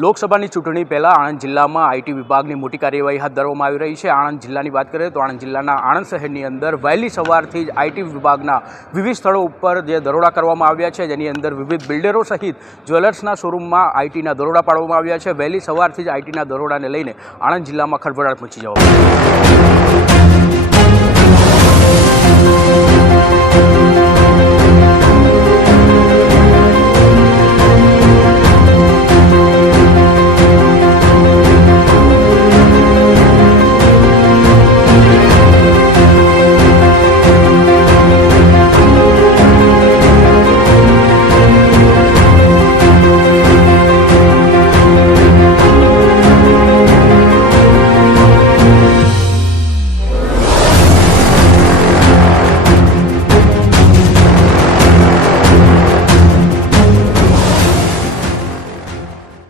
લોકસભાની ચૂંટણી પહેલાં આણંદ જિલ્લામાં આઈટી વિભાગની મોટી કાર્યવાહી હાથ ધરવામાં આવી રહી છે। આણંદ જિલ્લાની વાત કરીએ તો આણંદ જિલ્લાના આણંદ શહેરની અંદર વહેલી સવારથી જ આઈટી વિભાગના વિવિધ સ્થળો ઉપર જે દરોડા કરવામાં આવ્યા છે, જેની અંદર વિવિધ બિલ્ડરો સહિત જ્વેલર્સના શોરૂમમાં આઈટીના દરોડા પાડવામાં આવ્યા છે। વહેલી સવારથી જ આઈટીના દરોડાને લઈને આણંદ જિલ્લામાં ખળભળાટ મચી જવા પામ્યો।